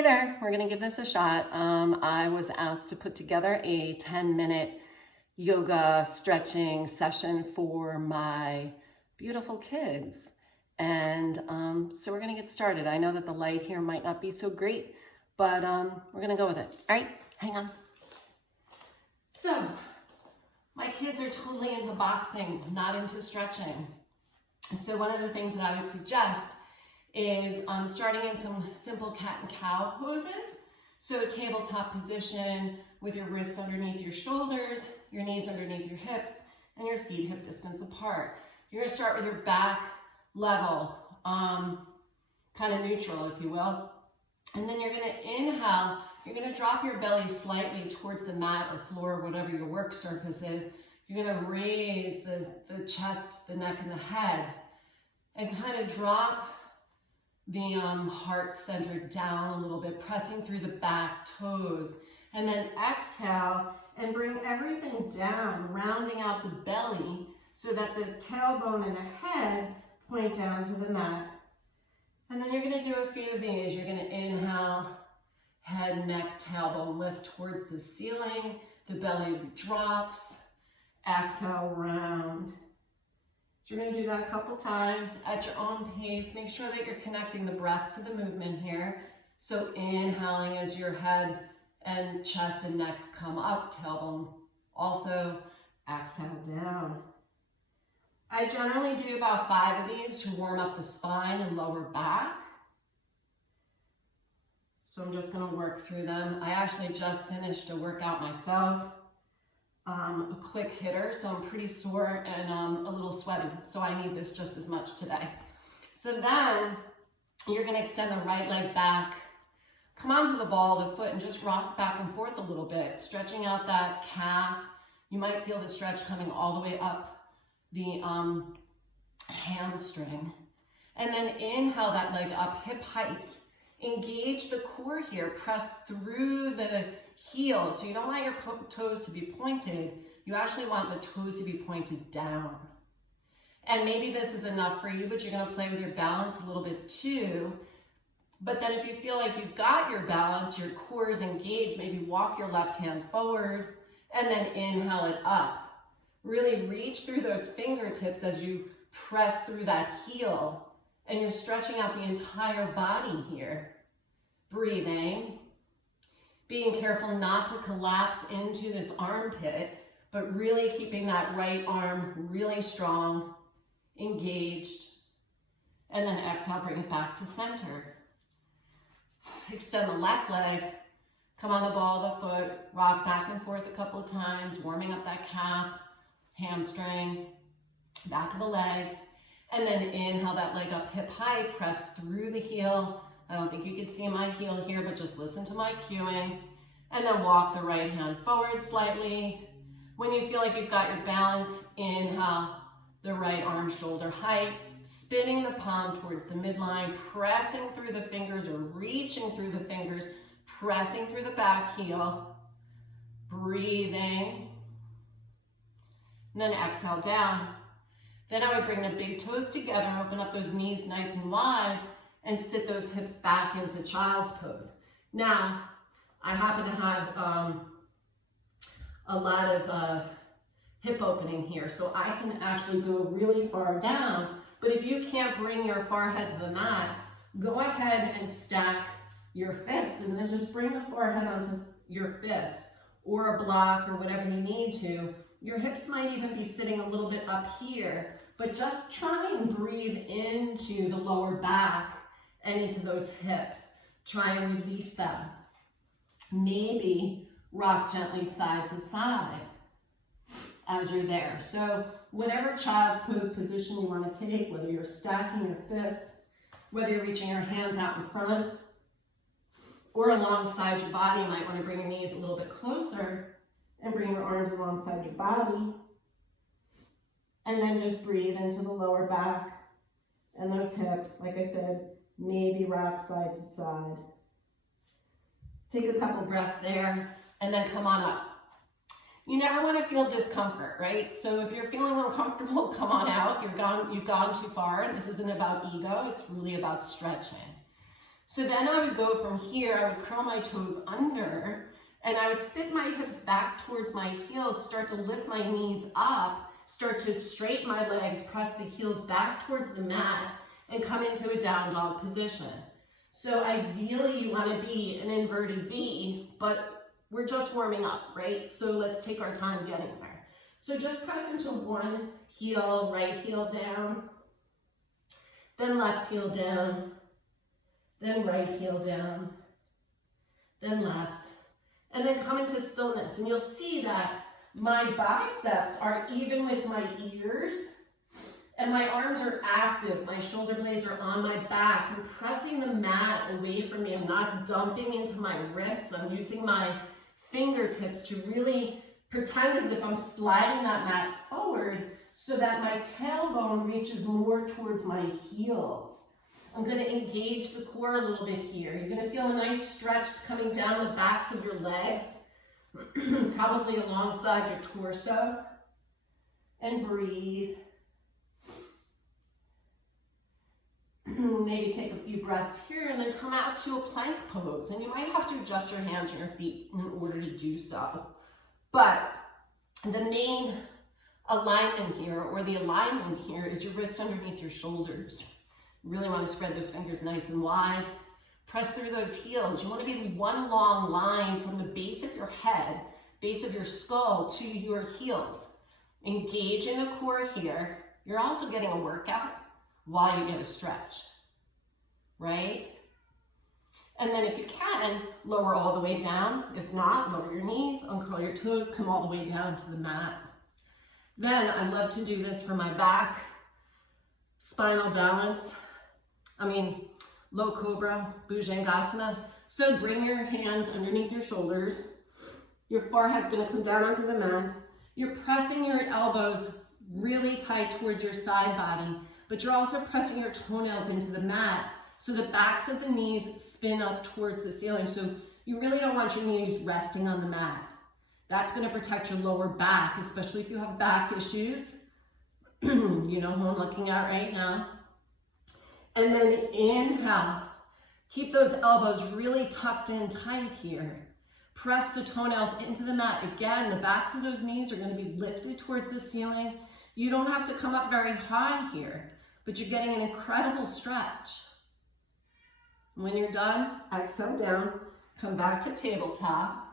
Hey there, we're gonna give this a shot. I was asked to put together a 10-minute yoga stretching session for my beautiful kids. And so we're gonna get started. I know that the light here might not be so great, but we're gonna go with it. All right, hang on. So, my kids are totally into boxing, not into stretching. So one of the things that I would suggest is starting in some simple cat and cow poses. So tabletop position with your wrists underneath your shoulders, your knees underneath your hips, and your feet hip distance apart. You're gonna start with your back level, kind of neutral, if you will. And then you're gonna inhale, you're gonna drop your belly slightly towards the mat or floor, whatever your work surface is. You're gonna raise the chest, the neck, and the head, and kind of drop the heart center down a little bit, pressing through the back toes. And then exhale and bring everything down, rounding out the belly so that the tailbone and the head point down to the mat. And then you're gonna do a few of these. You're gonna inhale, head, neck, tailbone lift towards the ceiling. The belly drops. Exhale, round. So you're going to do that a couple times at your own pace. Make sure that you're connecting the breath to the movement here. So inhaling as your head and chest and neck come up, tailbone also. Exhale down. I generally do about 5 of these to warm up the spine and lower back. So I'm just going to work through them. I actually just finished a workout myself. A quick hitter, so I'm pretty sore and a little sweaty, so I need this just as much today. So then you're going to extend the right leg back, come onto the ball of the foot and just rock back and forth a little bit, stretching out that calf. You might feel the stretch coming all the way up the hamstring. And then inhale that leg up, hip height. Engage the core here, press through the heel. So you don't want your toes to be pointed. You actually want the toes to be pointed down. And maybe this is enough for you, but you're gonna play with your balance a little bit too. But then if you feel like you've got your balance, your core is engaged, maybe walk your left hand forward and then inhale it up. Really reach through those fingertips as you press through that heel. And you're stretching out the entire body here. Breathing. Being careful not to collapse into this armpit, but really keeping that right arm really strong, engaged. And then exhale, bring it back to center. Extend the left leg. Come on the ball of the foot. Rock back and forth a couple of times, warming up that calf, hamstring, back of the leg. And then inhale that leg up hip height, press through the heel. I don't think you can see my heel here, but just listen to my cueing. And then walk the right hand forward slightly. When you feel like you've got your balance, inhale the right arm shoulder height, spinning the palm towards the midline, pressing through the fingers or reaching through the fingers, pressing through the back heel. Breathing. And then exhale down. Then I would bring the big toes together, open up those knees nice and wide, and sit those hips back into child's pose. Now, I happen to have a lot of hip opening here, so I can actually go really far down, but if you can't bring your forehead to the mat, go ahead and stack your fists, and then just bring the forehead onto your fist, or a block, or whatever you need to. Your hips might even be sitting a little bit up here, but just try and breathe into the lower back and into those hips. Try and release them. Maybe rock gently side to side as you're there. So whatever child's pose position you want to take, whether you're stacking your fists, whether you're reaching your hands out in front or alongside your body, you might want to bring your knees a little bit closer and bring your arms alongside your body. And then just breathe into the lower back and those hips. Like I said, maybe rock side to side. Take a couple breaths there and then come on up. You never want to feel discomfort, right? So if you're feeling uncomfortable, come on out. You've gone too far, and this isn't about ego. It's really about stretching. So then I would go from here, I would curl my toes under, and I would sit my hips back towards my heels, start to lift my knees up, start to straighten my legs, press the heels back towards the mat, and come into a down dog position. So ideally you want to be an inverted V, but we're just warming up, right? So let's take our time getting there. So just press into one heel, right heel down, then left heel down, then right heel down, then left, and then come into stillness. And you'll see that my biceps are even with my ears, and my arms are active. My shoulder blades are on my back. I'm pressing the mat away from me. I'm not dumping into my wrists. I'm using my fingertips to really pretend as if I'm sliding that mat forward so that my tailbone reaches more towards my heels. I'm going to engage the core a little bit here. You're going to feel a nice stretch coming down the backs of your legs, probably alongside your torso. And breathe. Maybe take a few breaths here and then come out to a plank pose. And you might have to adjust your hands and your feet in order to do so. But the main alignment here, or the alignment here, is your wrists underneath your shoulders. You really want to spread those fingers nice and wide. Press through those heels. You want to be one long line from the base of your head, base of your skull, to your heels. Engage in the core here. You're also getting a workout while you get a stretch, right? And then if you can, lower all the way down. If not, lower your knees, uncurl your toes, come all the way down to the mat. Then I love to do this for my back, spinal balance. Low cobra, Bhujangasana. So bring your hands underneath your shoulders. Your forehead's gonna come down onto the mat. You're pressing your elbows really tight towards your side body, but you're also pressing your toenails into the mat so the backs of the knees spin up towards the ceiling. So you really don't want your knees resting on the mat. That's gonna protect your lower back, especially if you have back issues. You know who I'm looking at right now. And then inhale. Keep those elbows really tucked in tight here. Press the toenails into the mat. Again, the backs of those knees are going to be lifted towards the ceiling. You don't have to come up very high here, but you're getting an incredible stretch. When you're done, exhale down, come back to tabletop,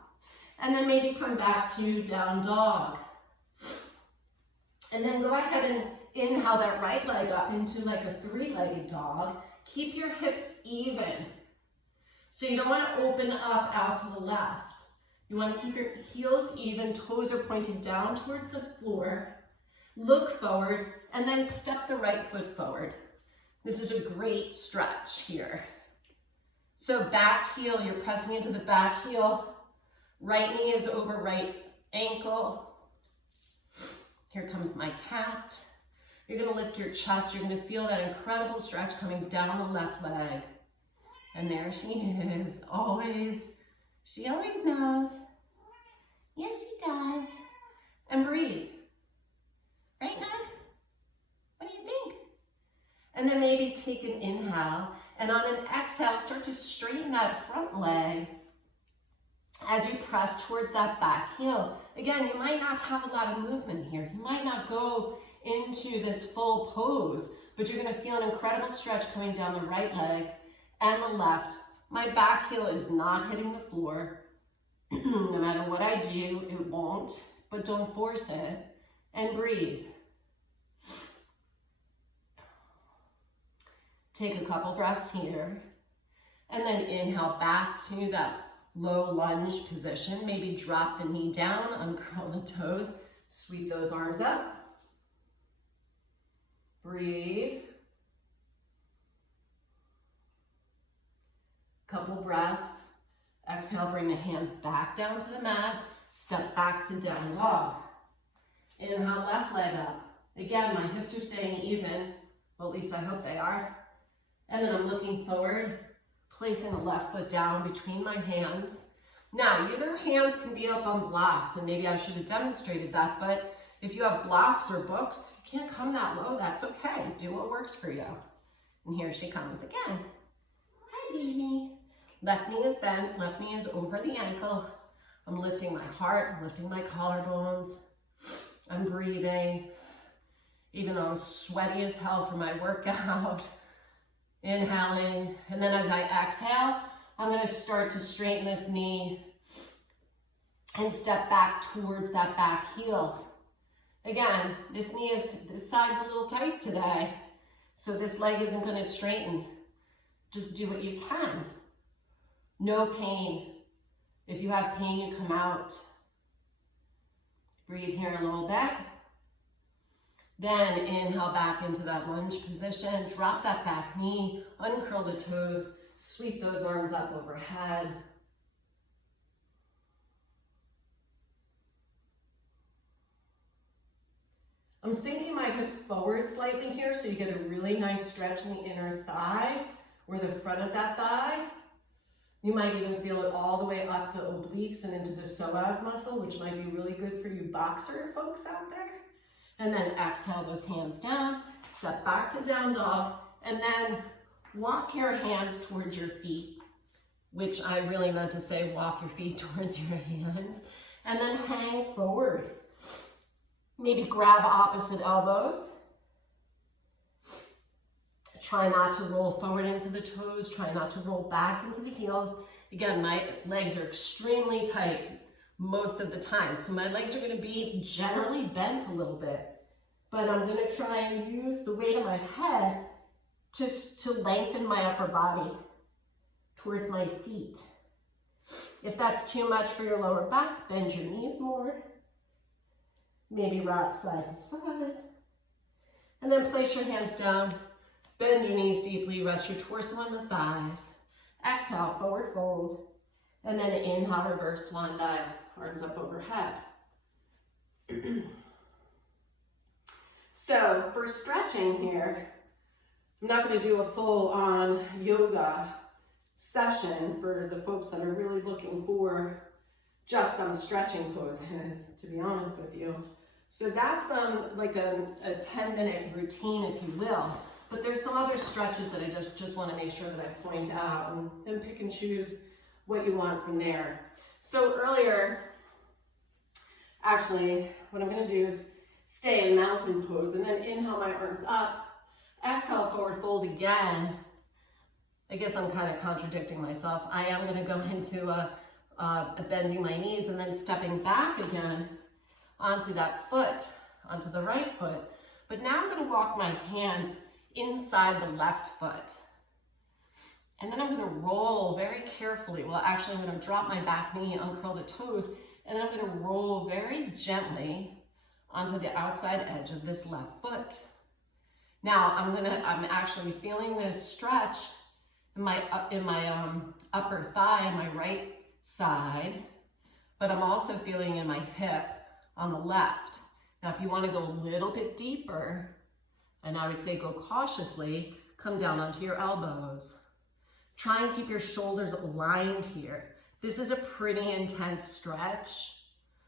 and then maybe come back to down dog. And then go ahead and inhale that right leg up into like a three-legged dog. Keep your hips even. So you don't want to open up out to the left. You want to keep your heels even, toes are pointed down towards the floor. Look forward, and then step the right foot forward. This is a great stretch here. So back heel, you're pressing into the back heel. Right knee is over right ankle. Here comes my cat. You're gonna lift your chest. You're gonna feel that incredible stretch coming down the left leg. And there she is, always. She always knows. Yes, she does. And breathe. Right, Nug? What do you think? And then maybe take an inhale. And on an exhale, start to straighten that front leg as you press towards that back heel. Again, you might not have a lot of movement here. You might not go into this full pose, but you're gonna feel an incredible stretch coming down the right leg and the left. My back heel is not hitting the floor. No matter what I do, it won't, but don't force it. And breathe. Take a couple breaths here, and then inhale back to that low lunge position. Maybe drop the knee down, uncurl the toes, sweep those arms up. Breathe. Couple breaths. Exhale, bring the hands back down to the mat. Step back to down dog. Inhale, left leg up. Again, my hips are staying even. Well, at least I hope they are. And then I'm looking forward, placing the left foot down between my hands. Now, your hands can be up on blocks, and maybe I should have demonstrated that, but if you have blocks or books, if you can't come that low, that's okay. Do what works for you. And here she comes again. Hi, baby. Left knee is bent, left knee is over the ankle. I'm lifting my heart, I'm lifting my collarbones. I'm breathing, even though I'm sweaty as hell from my workout. Inhaling, and then as I exhale, I'm gonna start to straighten this knee and step back towards that back heel. Again, this side's a little tight today, so this leg isn't gonna straighten. Just do what you can. No pain. If you have pain, you come out. Breathe here a little bit. Then inhale back into that lunge position. Drop that back knee, uncurl the toes, sweep those arms up overhead. I'm sinking my hips forward slightly here so you get a really nice stretch in the inner thigh or the front of that thigh. You might even feel it all the way up the obliques and into the psoas muscle, which might be really good for you boxer folks out there. And then exhale those hands down, step back to down dog, and then walk your hands towards your feet, which I really meant to say walk your feet towards your hands, and then hang forward. Maybe grab opposite elbows. Try not to roll forward into the toes. Try not to roll back into the heels. Again, my legs are extremely tight most of the time. So my legs are going to be generally bent a little bit. But I'm going to try and use the weight of my head to lengthen my upper body towards my feet. If that's too much for your lower back, bend your knees more. Maybe rock side to side. And then place your hands down. Bend your knees deeply, rest your torso on the thighs. Exhale, forward fold. And then inhale, reverse swan dive, arms up overhead. So for stretching here, I'm not going to do a full-on yoga session for the folks that are really looking for just some stretching poses, to be honest with you. So that's like a 10-minute routine, if you will. But there's some other stretches that I just want to make sure that I point out and then pick and choose what you want from there. So earlier, actually, what I'm going to do is stay in mountain pose and then inhale my arms up, exhale, forward fold again. I guess I'm kind of contradicting myself. I am going to go into a bending my knees and then stepping back again onto that foot, onto the right foot. But now I'm going to walk my hands inside the left foot. And then I'm going to roll very carefully. Well, actually, I'm going to drop my back knee, uncurl the toes, and then I'm going to roll very gently onto the outside edge of this left foot. Now, I'm actually feeling this stretch in my upper thigh on my right side, but I'm also feeling in my hip on the left. Now, if you want to go a little bit deeper, and I would say go cautiously, come down onto your elbows. Try and keep your shoulders aligned here. This is a pretty intense stretch,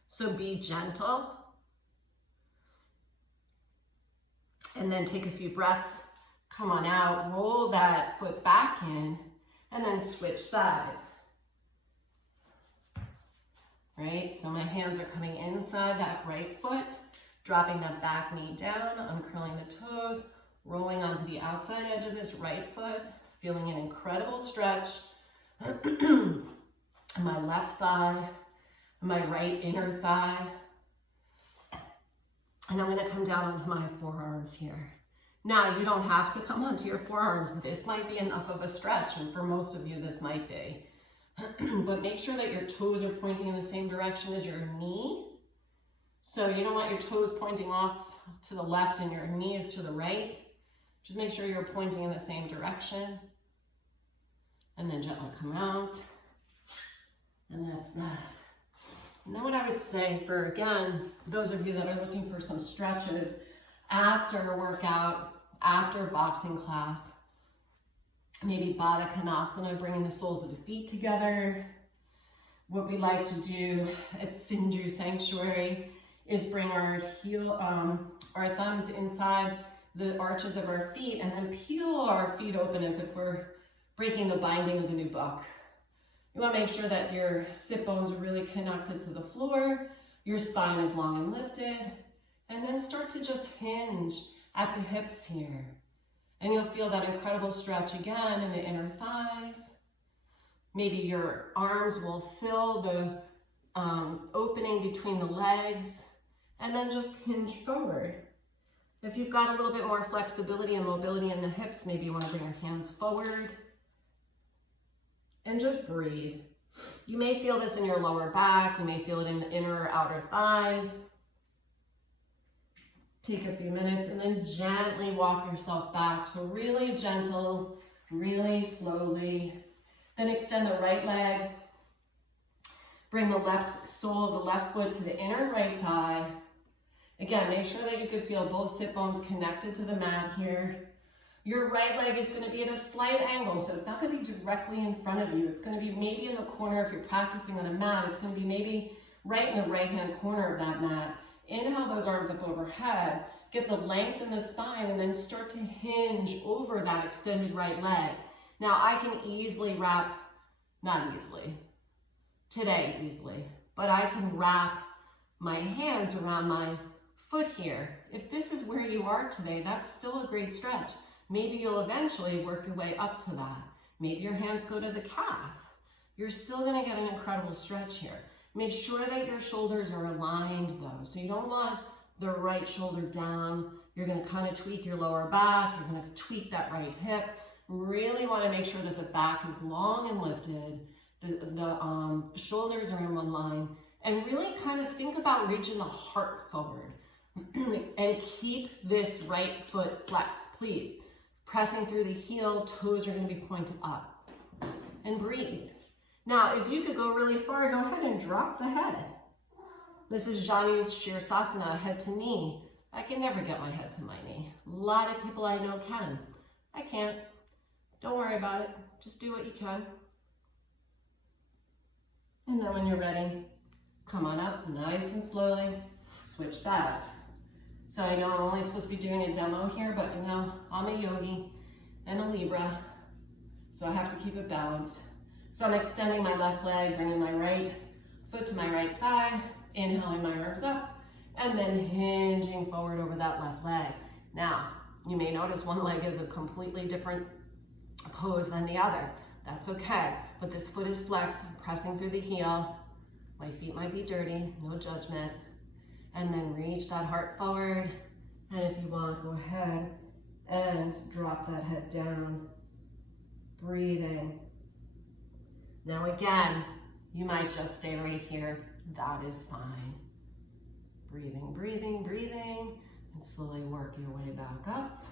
so be gentle. And then take a few breaths, come on out, roll that foot back in, and then switch sides. Right, so my hands are coming inside that right foot, dropping that back knee down, uncurling the toes, rolling onto the outside edge of this right foot, feeling an incredible stretch in my left thigh, my right inner thigh. And I'm going to come down onto my forearms here. Now, you don't have to come onto your forearms. This might be enough of a stretch, and for most of you, this might be. But make sure that your toes are pointing in the same direction as your knee. So you don't want your toes pointing off to the left and your knee is to the right. Just make sure you're pointing in the same direction. And then gently come out. And that's that. And then what I would say for, again, those of you that are looking for some stretches after a workout, after a boxing class, maybe Baddha Konasana, bringing the soles of the feet together. What we like to do at Cindy'A Sanctuary is bring our our thumbs inside the arches of our feet and then peel our feet open as if we're breaking the binding of a new book. You want to make sure that your sit bones are really connected to the floor, your spine is long and lifted, and then start to just hinge at the hips here. And you'll feel that incredible stretch again in the inner thighs. Maybe your arms will fill the opening between the legs, and then just hinge forward. If you've got a little bit more flexibility and mobility in the hips, maybe you want to bring your hands forward and just breathe. You may feel this in your lower back, you may feel it in the inner or outer thighs. Take a few minutes and then gently walk yourself back. So really gentle, really slowly. Then extend the right leg. Bring the left sole of the left foot to the inner right thigh. Again, make sure that you can feel both sit bones connected to the mat here. Your right leg is going to be at a slight angle, so it's not going to be directly in front of you. It's going to be maybe in the corner if you're practicing on a mat. It's going to be maybe right in the right-hand corner of that mat. Inhale those arms up overhead. Get the length in the spine and then start to hinge over that extended right leg. Now I can easily wrap, not easily, today easily, but I can wrap my hands around my foot here. If this is where you are today, that's still a great stretch. Maybe you'll eventually work your way up to that. Maybe your hands go to the calf. You're still gonna get an incredible stretch here. Make sure that your shoulders are aligned though. So you don't want the right shoulder down. You're gonna kind of tweak your lower back. You're gonna tweak that right hip. Really wanna make sure that the back is long and lifted. The shoulders are in one line. And really kind of think about reaching the heart forward. And keep this right foot flexed, please. Pressing through the heel, toes are going to be pointed up. And breathe. Now, if you could go really far, go ahead and drop the head. This is Janu's Savasana, head to knee. I can never get my head to my knee. A lot of people I know can. I can't. Don't worry about it. Just do what you can. And then when you're ready, come on up nice and slowly. Switch sides. So I know I'm only supposed to be doing a demo here, but you know, I'm a yogi and a Libra, so I have to keep it balanced. So I'm extending my left leg, bringing my right foot to my right thigh, inhaling my arms up, and then hinging forward over that left leg. Now, you may notice one leg is a completely different pose than the other. That's okay, but this foot is flexed, I'm pressing through the heel. My feet might be dirty, no judgment. And then reach that heart forward. And if you want, go ahead and drop that head down. Breathing. Now again, you might just stay right here. That is fine. Breathing, breathing, breathing. And slowly work your way back up.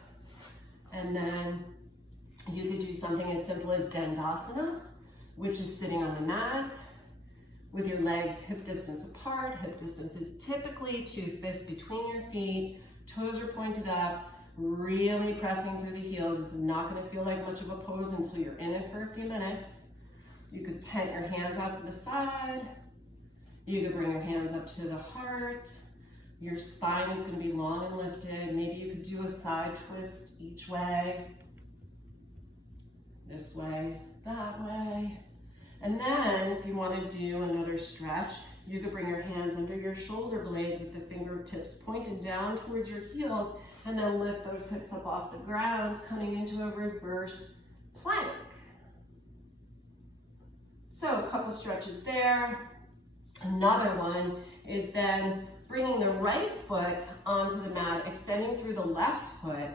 And then you could do something as simple as Dandasana, which is sitting on the mat, with your legs hip distance apart. Hip distance is typically 2 fists between your feet, toes are pointed up, really pressing through the heels. This is not going to feel like much of a pose until you're in it for a few minutes. You could tent your hands out to the side. You could bring your hands up to the heart. Your spine is going to be long and lifted. Maybe you could do a side twist each way. This way, that way. And then if you want to do another stretch, you could bring your hands under your shoulder blades with the fingertips pointed down towards your heels, and then lift those hips up off the ground, coming into a reverse plank. So a couple stretches there. Another one is then bringing the right foot onto the mat, extending through the left foot.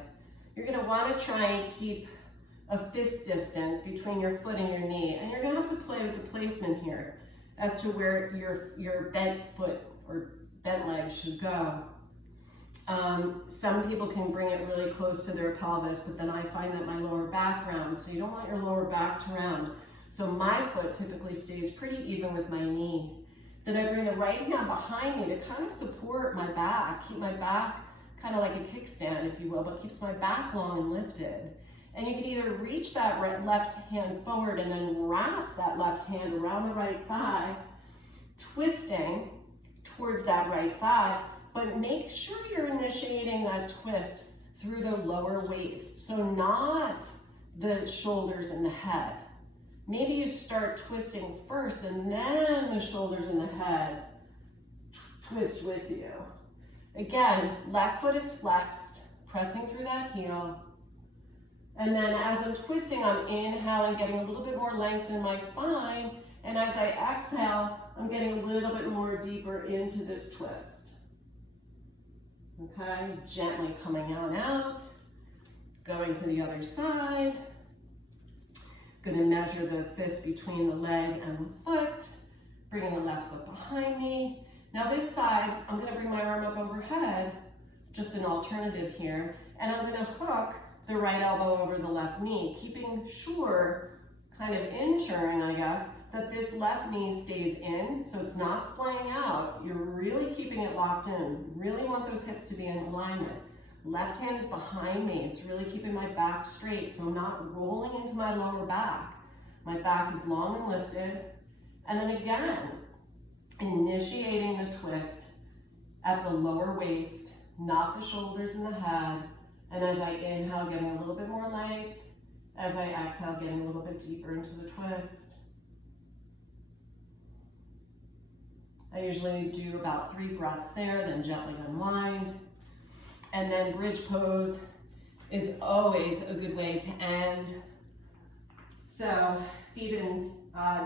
You're going to want to try and keep a fist distance between your foot and your knee. And you're going to have to play with the placement here as to where your bent foot or bent leg should go. Some people can bring it really close to their pelvis, but then I find that my lower back rounds, so you don't want your lower back to round. So my foot typically stays pretty even with my knee. Then I bring the right hand behind me to kind of support my back, keep my back kind of like a kickstand, if you will, but keeps my back long and lifted. And you can either reach that left hand forward and then wrap that left hand around the right thigh, twisting towards that right thigh, but make sure you're initiating that twist through the lower waist. So not the shoulders and the head. maybe you start twisting first and then the shoulders and the head twist with you. Again, left foot is flexed, pressing through that heel. And then as I'm twisting, I'm inhaling, getting a little bit more length in my spine. And as I exhale, I'm getting a little bit more deeper into this twist. Okay, gently coming on out, going to the other side. Going to measure the fist between the leg and the foot, bringing the left foot behind me. Now this side, I'm going to bring my arm up overhead, just an alternative here, and I'm going to hook the right elbow over the left knee, keeping sure, kind of ensuring, I guess, that this left knee stays in, so it's not splaying out. You're really keeping it locked in. Really want those hips to be in alignment. Left hand is behind me. It's really keeping my back straight, so I'm not rolling into my lower back. My back is long and lifted. And then again, initiating the twist at the lower waist, not the shoulders and the head. And as I inhale, getting a little bit more length. As I exhale, getting a little bit deeper into the twist. I usually do about 3 breaths there, then gently unwind. And then bridge pose is always a good way to end. So feet and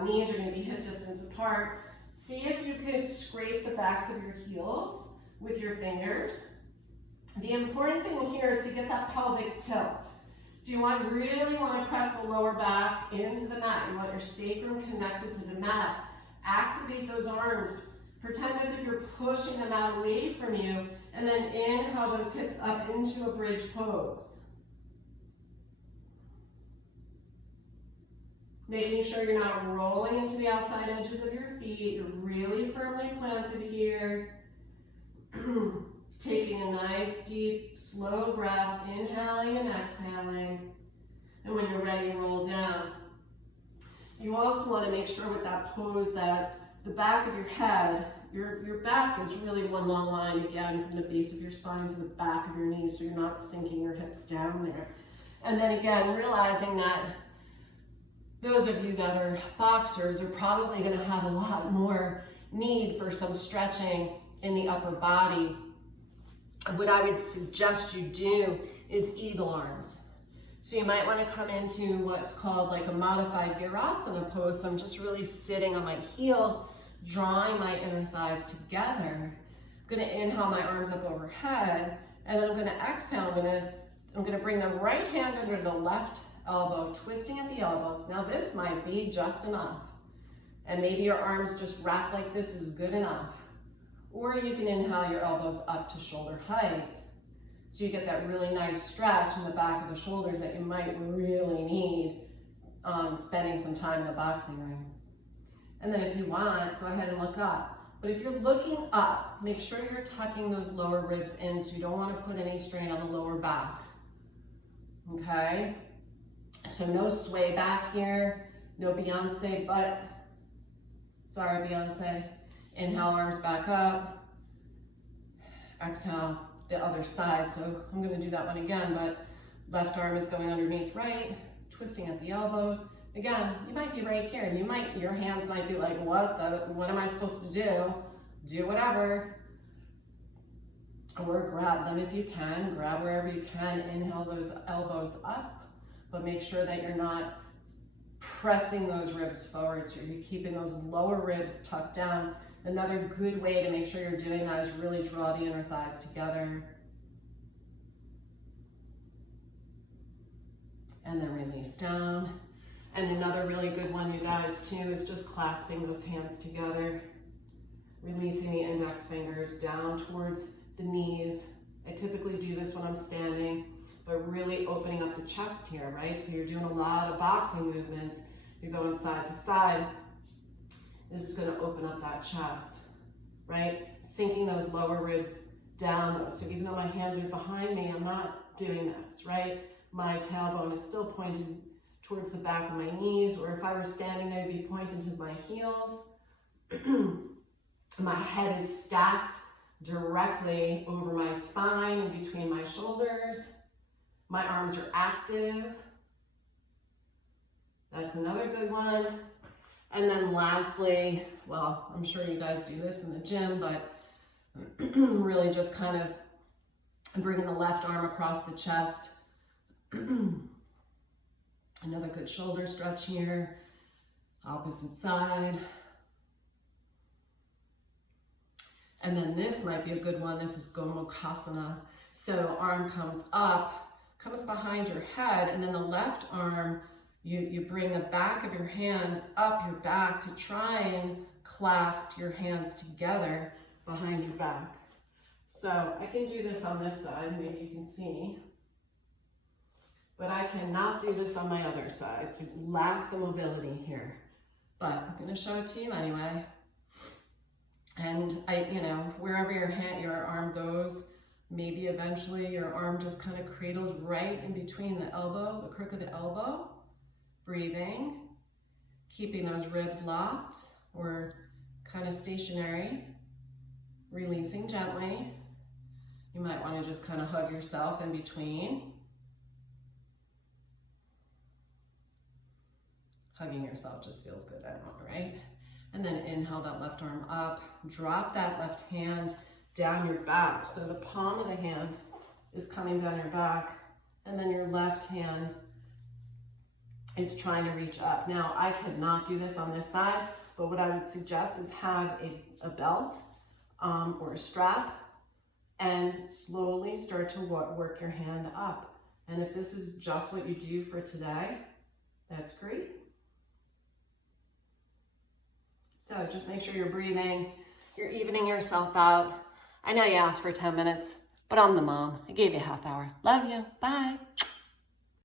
knees are going to be hip distance apart. See if you could scrape the backs of your heels with your fingers. The important thing here is to get that pelvic tilt. So you really want to press the lower back into the mat. You want your sacrum connected to the mat. Activate those arms. Pretend as if you're pushing them out away from you, and then inhale those hips up into a bridge pose. Making sure you're not rolling into the outside edges of your feet. You're really firmly planted here. Taking a nice, deep, slow breath, inhaling and exhaling. And when you're ready, roll down. You also want to make sure with that pose that the back of your head, your back is really one long line again from the base of your spine to the back of your knees, so you're not sinking your hips down there. And then again, realizing that those of you that are boxers are probably going to have a lot more need for some stretching in the upper body. What I would suggest you do is eagle arms. So you might want to come into what's called like a modified Virasana pose. So I'm just really sitting on my heels, drawing my inner thighs together. I'm going to inhale my arms up overhead, and then I'm going to exhale. I'm going to bring the right hand under the left elbow, twisting at the elbows. Now this might be just enough. And maybe your arms just wrap like this is good enough. Or you can inhale your elbows up to shoulder height. So you get that really nice stretch in the back of the shoulders that you might really need spending some time in the boxing ring. And then if you want, go ahead and look up. But if you're looking up, make sure you're tucking those lower ribs in, so you don't want to put any strain on the lower back. Okay? So no sway back here, no Beyonce butt. Sorry, Beyonce. Inhale, arms back up. Exhale, the other side. So I'm going to do that one again, but left arm is going underneath right, twisting at the elbows. Again, you might be right here, and your hands might be like, what am I supposed to do? Do whatever. Or grab them if you can, grab wherever you can, inhale those elbows up, but make sure that you're not pressing those ribs forward, so you're keeping those lower ribs tucked down. Another good way to make sure you're doing that is really draw the inner thighs together. And then release down. And another really good one, you guys, too, is just clasping those hands together. Releasing the index fingers down towards the knees. I typically do this when I'm standing, but really opening up the chest here, right? So you're doing a lot of boxing movements. You're going side to side. This is going to open up that chest, right? Sinking those lower ribs down. So even though my hands are behind me, I'm not doing this, right? My tailbone is still pointed towards the back of my knees, or if I were standing there, it'd be pointed to my heels. My head is stacked directly over my spine and between my shoulders. My arms are active. That's another good one. And then lastly, well, I'm sure you guys do this in the gym, but really just kind of bringing the left arm across the chest. Another good shoulder stretch here. Opposite side. And then this might be a good one. This is Gomukhasana. So arm comes up, comes behind your head, and then the left arm, you bring the back of your hand up your back to try and clasp your hands together behind your back. So I can do this on this side, maybe you can see, but I cannot do this on my other side, so you lack the mobility here. But I'm going to show it to you anyway. And wherever your arm goes, maybe eventually your arm just kind of cradles right in between the elbow, the crook of the elbow. Breathing, keeping those ribs locked or kind of stationary. Releasing gently. You might want to just kind of hug yourself in between. Hugging yourself just feels good, I know, right? And then inhale that left arm up. Drop that left hand down your back. So the palm of the hand is coming down your back, and then your left hand is trying to reach up. Now, I could not do this on this side, but what I would suggest is have a belt or a strap and slowly start to work your hand up. And if this is just what you do for today, that's great. So just make sure you're breathing, you're evening yourself out. I know you asked for 10 minutes, but I'm the mom. I gave you a half hour. Love you. Bye.